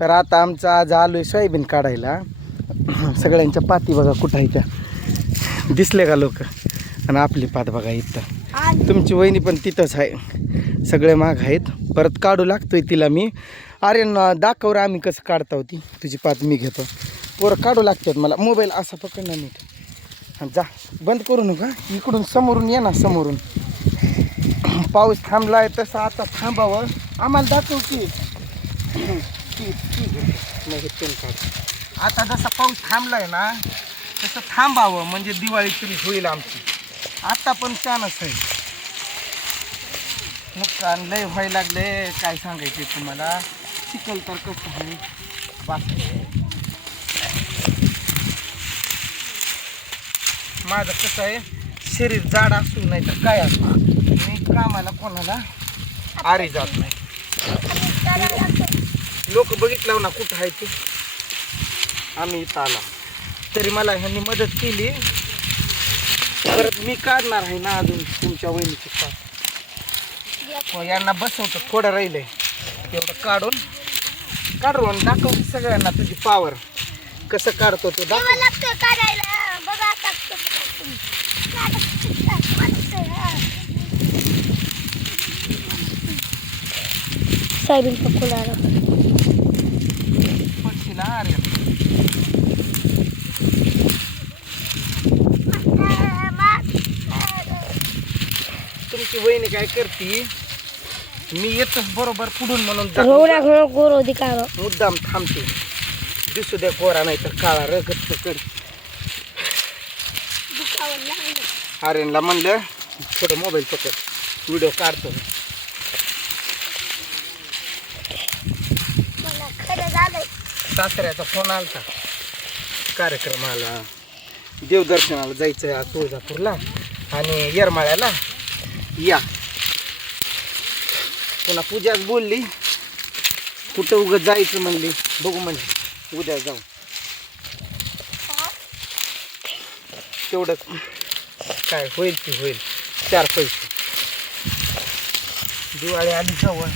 तर आता आमचा आज आलो आहे सोयाबीन काढायला. सगळ्यांच्या पाती बघा कुठं आहे त्या. दिसले का लोक? आणि आपली पात बघा इथं. तुमची वहिनी पण तिथंच आहे. सगळे माग आहेत. परत काढू लागतोय तिला मी. अरे न दाखवर आम्ही कसं काढता होती तुझी पात मी घेतो. पोरं काढू लागतात मला. मोबाईल असा पकडणार नीट. जा. बंद करू नका. इकडून समोरून ये ना समोरून. पाऊस थांबला आहे तसं आता थांबावं. आम्हाला दाखव की. ती- ती नाही, हे पेन काढ. आता जसा पाऊस थांबलाय ना तसं थांबावं म्हणजे दिवाळी तरी होईल आमची. आता पण छानच आहे. नुकसान लय व्हायला लागले काय सांगायचे तुम्हाला? चिखल तर कसं आहे? माझं कसं आहे शरीर जाड असू नाही तर काय असू मी कामाला कोणाला आरे जात नाही. लोक बघितलं ना कुठं आहे ते? आम्ही इथं आला. तरी मला ह्यांनी मदत केली. परत मी काढणार आहे ना अजून तुमच्या वहिनीची पाठ हो, यांना बसवतो थोडं राहिलंय. एवढं काढून. काढून दाखव सगळ्यांना तुझी पावर कसं काढतो तो दाखव. लागतं काढायला बघा आता सोयाबीन पकडून आलं पडशील हा अरे तुमची वहिनी काय करते? मी येतच बरोबर पुढून म्हणून गोरो मुद्दाम थांबते. दिसू द्या कोरा नाही तर काळा रगत पकड आर्यनला म्हणलं थोडं मोबाईल पकड. व्हिडिओ काढतो. सासऱ्याचा फोन आलता. कार्यक्रमाला. देवदर्शनाला जायचं आहे आज तुळजापूरला आणि येरमाळ्याला. या. पुन्हा पूजाच बोलली. कुठं उगं जायचं म्हणली? बघू म्हणली उद्या जाऊ. तेवढंच. काय होईल ती होईल. चार पैसे. दिवाळी आली जवळ.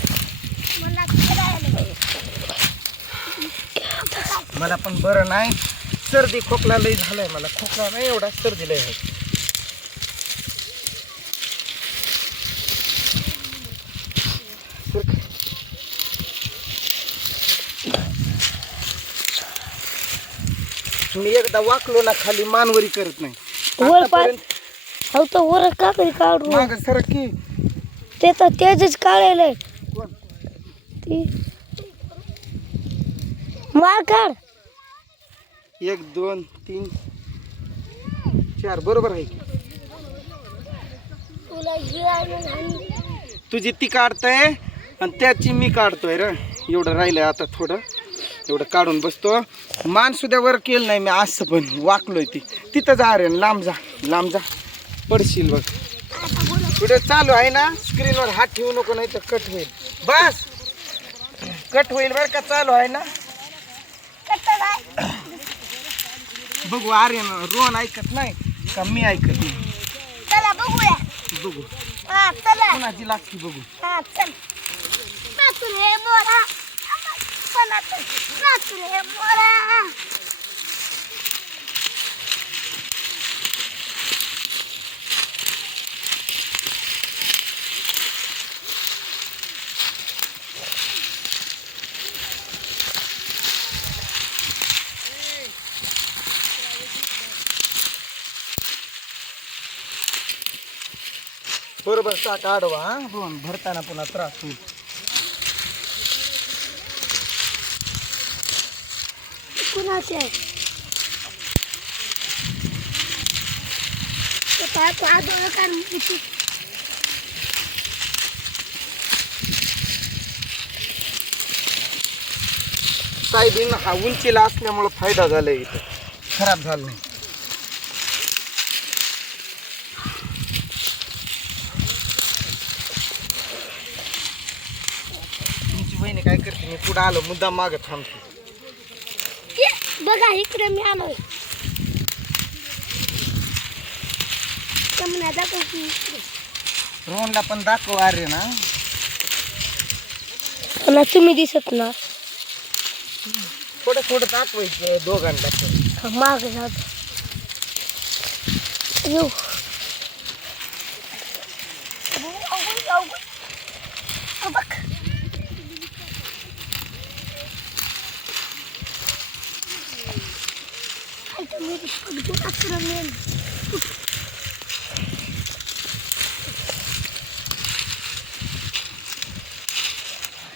मला पण बरं नाही. सर्दी खोकला लई झालाय मला. खोकला नाही एवढा सर्दी लई आहे. मी एकदा वाकलो ना खाली मानवरी करत नाही. वर पाय आतापर्यंत हो वर का कधी काढू? मागं सरक की. ते तर तेजच काढायलंय. कोण? ती मार काढ. एक दोन तीन चार बरोबर आहे की. तुझी ती काढताय आणि त्याची मी काढतोय र. एवढं राहिलंय आता थोडं. एवढं काढून बसतो. मान सुद्धा वर केलं नाही मी असं पण वाकलोय ती. तिथं जा रे लांब जा लांब जा. पडशील बघ. व्हिडिओ चालू आहे ना स्क्रीनवर हात ठेवू नको नाही तर कट होईल. बस. कट होईल बरं का चालू आहे ना. बघू आर्यन रोहन ऐकत नाही का मी ऐकत नाही? चला बघूया. बघू. हा चला. कोणाची लागती बघू. हा चल. नाचून हे मोरा पण आता नाचून हे मोरा बरोबर टाक आडवा हा रोहन भरताना पुन्हा त्रास होईल कुणाचे आहे ते पाय पाय डोळे काढून किती साहेबीन हा उंचीला असल्यामुळं फायदा झालाय इथं. खराब झालं नाही. तुमची बहिणी काय करते? मी पुढे आलो मुद्दा मागं थांबते. बघा इकडे मी आलोय कमना दाखव की इकडे. रोहनला पण दाखव अरे ना. मला तुम्ही दिसत ना. थोडं थोडं दाखवायचं दोघांना. माग जात येऊ.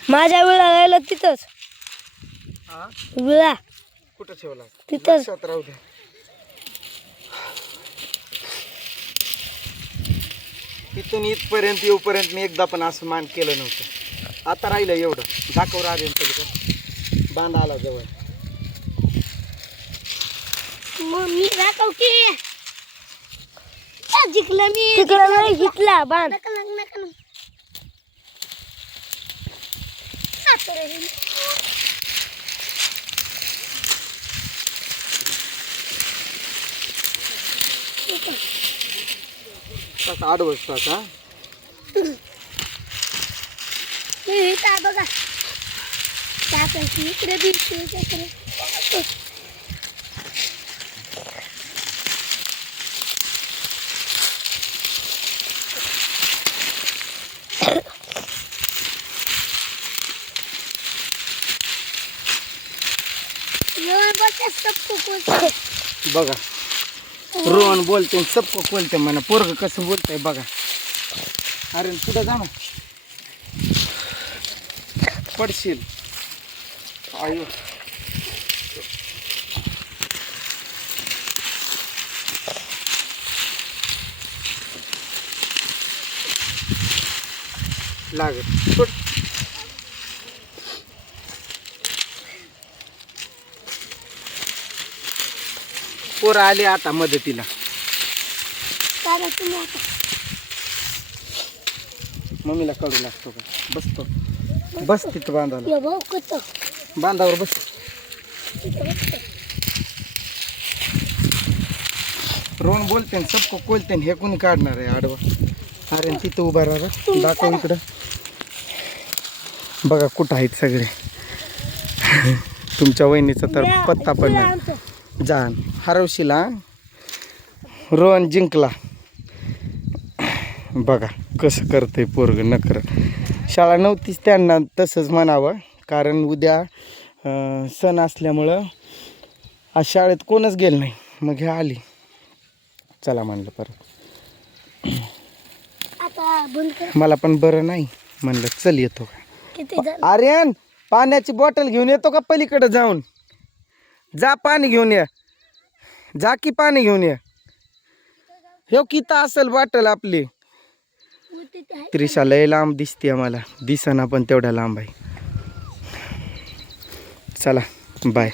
माझ्या वेळा राहिला तिथंच. हा? विळा. कुठं ठेवला? तिथंच. लक्षात राहू द्या. इथून इथपर्यंत येऊपर्यंत मी एकदा पण असं मान केलं नव्हतं. आता राहिलं एवढं. दाखव राहिले पलीकडे. बांध आला जवळ. मी दाखव की जिंकलं मी तिकडं नाही घेतला बांध. तसं आडवस का बघा. त्यापाशी इकडे बी इकडे बघा. रोहन बोलते सबको बोलते म्हणा. पोरग कसं बोलतंय बघा. अरे पुढं जा ना पडशील. आयो. लागत पोरं आले आता मदतीला. मम्मीला काढू लागतो का? बसतो. बस तिथं कत बांधावर बस. रोहन बोलते न सबको कोलते न हे कोणी काढणार आहे आडवा? अरे न तिथं उभा राहा दाखव इकडं. बघा कुठं आहेत सगळे. तुमच्या वहिनीचा तर पत्ता पण नाही जाण हरवशीला. रोहन जिंकला. बघा कसं करतंय पोरग नकर शाळा नव्हतीच त्यांना तसंच म्हणावं कारण उद्या सण असल्यामुळं आज शाळेत कोणच गेलं नाही. मग हे आली. चला म्हणलं परत. मला पण बरं नाही म्हणलं चल येतो का? आर्यन पाण्याची बॉटल घेऊन येतो का पलीकडे जाऊन? जा पाणी घेऊन ये. जा की पाणी घेऊन ये. हे किती असेल वाटल आपली. त्रिशा लय लांब दिसते आम्हाला दिसना पण तेवढ्या लांब आहे. चला बाय